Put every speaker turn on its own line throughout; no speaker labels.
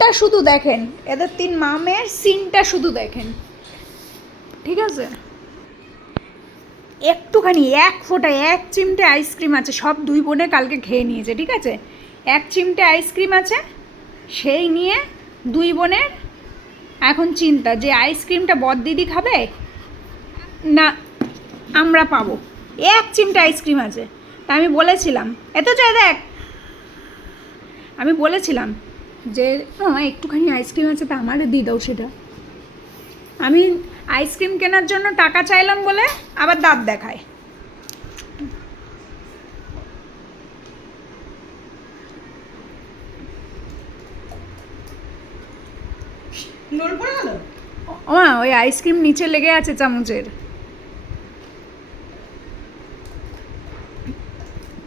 সিনটা শুধু দেখেন। এদের তিন মামের সিনটা শুধু দেখেন। ঠিক আছে? একটুখানি, এক ফোঁটা, এক চিমটে আইসক্রিম আছে, সব দুই বোনে কালকে খেয়ে নিয়েছে, ঠিক আছে? এক চিমটে আইসক্রিম আছে, সেই নিয়ে দুই বোনের এখন চিন্তা যে আইসক্রিমটা বদ দিদি খাবে না আমরা পাবো। এক চিমটে আইসক্রিম আছে। তা আমি বলেছিলাম এত চাই দেখ, আমি বলেছিলাম যে একটুখানি আইসক্রিম আছে তা আমারও দিয়ে দাও সেটা। আমি আইসক্রিম কেনার জন্য টাকা চাইলাম বলে আবার দাঁত দেখায়।
গেল?
ওমা ওই আইসক্রিম নিচে লেগে আছে চামচের।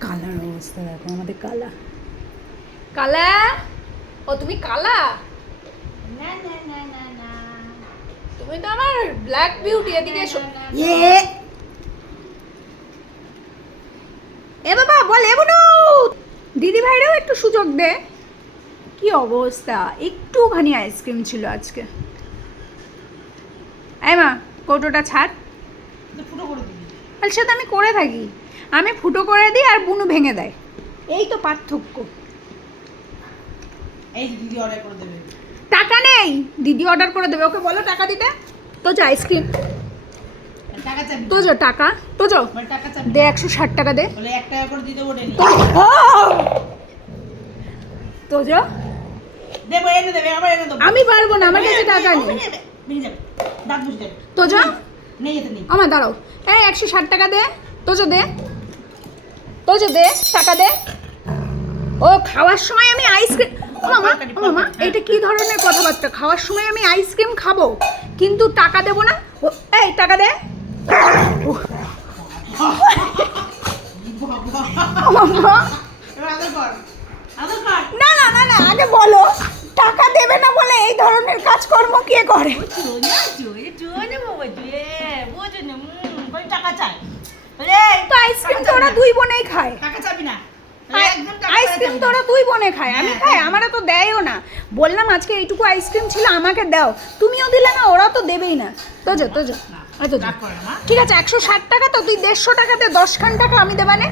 কালার অবস্থা দেখো আমাদের কালা কালা ও তুমি কালা?
না না না না না।
তুমি তো আমার ব্ল্যাক বিউটি এদিকে এসো।
এ
এ বাবা বল এ বুনু। দিদি ভাইরাও একটু সুযোগ দে। কি অবস্থা? একটুখানি আইসক্রিম ছিল আজকে। এই মা কৌটোটা ছাড়।
তো ফুটো করে দিবি।
আর সে তো আমি করে থাকি। আমি ফুটো করে দিই আর বুনু ভেঙে দেয়। এই তো পার্থক্য।
এই দিদি অর্ডার করে দেবে।
টাকা নেই। দিদি অর্ডার করে দেবে। ওকে বলো টাকা দিতে। তো যা আইসক্রিম তো যা টাকা। তো যা। দে একশো ষাট টাকা দে।
এক টাকা করে দিতে ওটা
তো যা। আমি পারব না আমার কাছে টাকা নেই।
ভেঙে যাবে, ভেঙে যাবে। দাঁত বসে যাবে
তো যা।
নেই এতে নেই।
আমার দাঁড়াও। এই একশো ষাট টাকা দে। তো দে। তো দে। টাকা দে। ও খাওয়ার সময় আমি আইসক্রিম মামা মামা এটা কি ধরনের কথাবার্তা? খাওয়ার সময় আমি আইসক্রিম খাব কিন্তু টাকা দেবো না? এই টাকা দে। না না না না আগে বলো। টাকা দেবে না বলে এই ধরনের কাজকর্ম কে করে?
টাকা চাই।
তো আইসক্রিম তো ওরা দুই বোনেই খায়।
টাকা চাবি না।
আইসক্রিম
চাবি
তো। ওরা দুই বোনে খায় আমি
হ্যাঁ,
খাই
হ্যাঁ।
তো দেয়ও না। বললাম আজকে এইটুকু আইসক্রিম ছিল আমাকে দাও। তুমিও দিলে না ওরা তো দেবেই না। তো যা তো যা। ঠিক আছে একশো ষাট টাকা তো তুই দেড়শো টাকাতে দশখান টাকা আমি দেবানে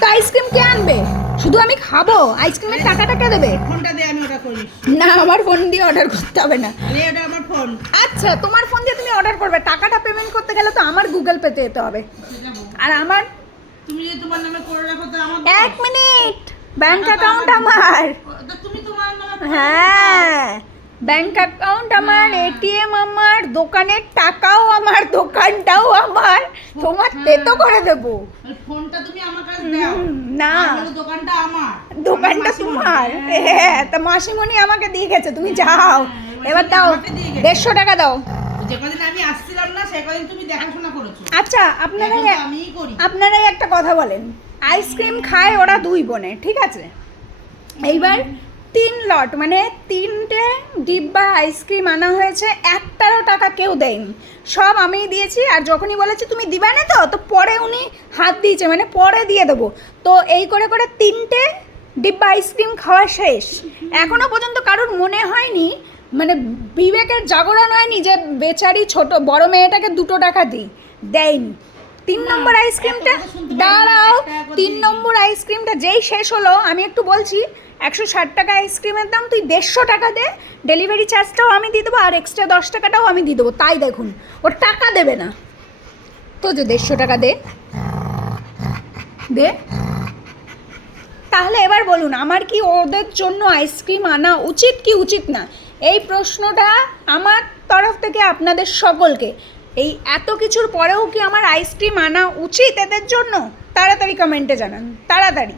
তো আইসক্রিম কে আনবে? শুধু আমি খাব আইসক্রিমের টাকাটা কে দেবে?
ফোনটা দিয়ে আমি ওটা করি
না আমার ফোন দিয়ে অর্ডার করতে হবে না।
আমার ফোন।
আচ্ছা তোমার ফোন দিয়ে তুমি অর্ডার করবে টাকাটা পেমেন্ট করতে গেলে তো আমার গুগল পেতে যেতে হবে। আর আমার
তুমি যদি তোমার নামে করে রাখো তো আমার
এক মিনিট! ব্যাংক অ্যাকাউন্ট আমার।
তুমি তোমার নামে
হ্যাঁ। ব্যাংক অ্যাকাউন্ট আমার এটিএম আমার দোকানের টাকাও আমার দোকানটাও আমার। তোমার তেতো করে দেবো।
ফোনটা তুমি আমার কাছে দাও।
না।
দোকানটা আমার।
দোকানটা তোমার।
হ্যাঁ।
হ্যাঁ তা মাসিমণি আমাকে দিয়ে গেছে তুমি যাও।
হ্যাঁ,
এবার দাও। দেড়শো টাকা দাও।
যে কদিন আমি আসছিলাম না সে কদিন তুমি দেখাশোনা করেছ।
আচ্ছা আপনারাই
আমিই করি।
আপনারাই একটা কথা বলেন। আইসক্রিম খায় ওরা দুই বোনে ঠিক আছে? এইবার তিন লট মানে তিনটে ডিব্বা আইসক্রিম আনা হয়েছে একটারও টাকা কেউ দেয়নি। সব আমিই দিয়েছি আর যখনই বলেছি তুমি দিবা না তো? তো পরে উনি হাত দিয়েছে মানে পরে দিয়ে দেবো। তো এই করে করে তিনটে ডিব্বা আইসক্রিম খাওয়া শেষ। এখনও পর্যন্ত কারোর মনে হয়নি মানে বিবেকের জাগরণ হয়নি যে বেচারি ছোট বড় মেয়েটাকে দুটো টাকা দিই। দেয়নি। তিন নম্বর আইসক্রিমটা দাঁড়াও তিন নম্বর আইসক্রিমটা যেই শেষ হলো আমি একটু বলছি একশো ষাট টাকা আইসক্রিমের দাম তুই দেড়শো টাকা দে ডেলিভারি চার্জটাও আমি দিয়ে দেবো আর এক্সট্রা দশ টাকাটাও আমি দিয়ে দেবো। তাই দেখুন ওর টাকা দেবে না। তো যে দেড়শো টাকা দে। দে। তাহলে এবার বলুন আমার কি ওদের জন্য আইসক্রিম আনা উচিত কি উচিত না? এই প্রশ্নটা আমার তরফ থেকে আপনাদের সকলকে। এই এত কিছুর পরেও কি আমার আইসক্রিম আনা উচিত এদের জন্য? তাড়াতাড়ি কমেন্টে জানান। তাড়াতাড়ি।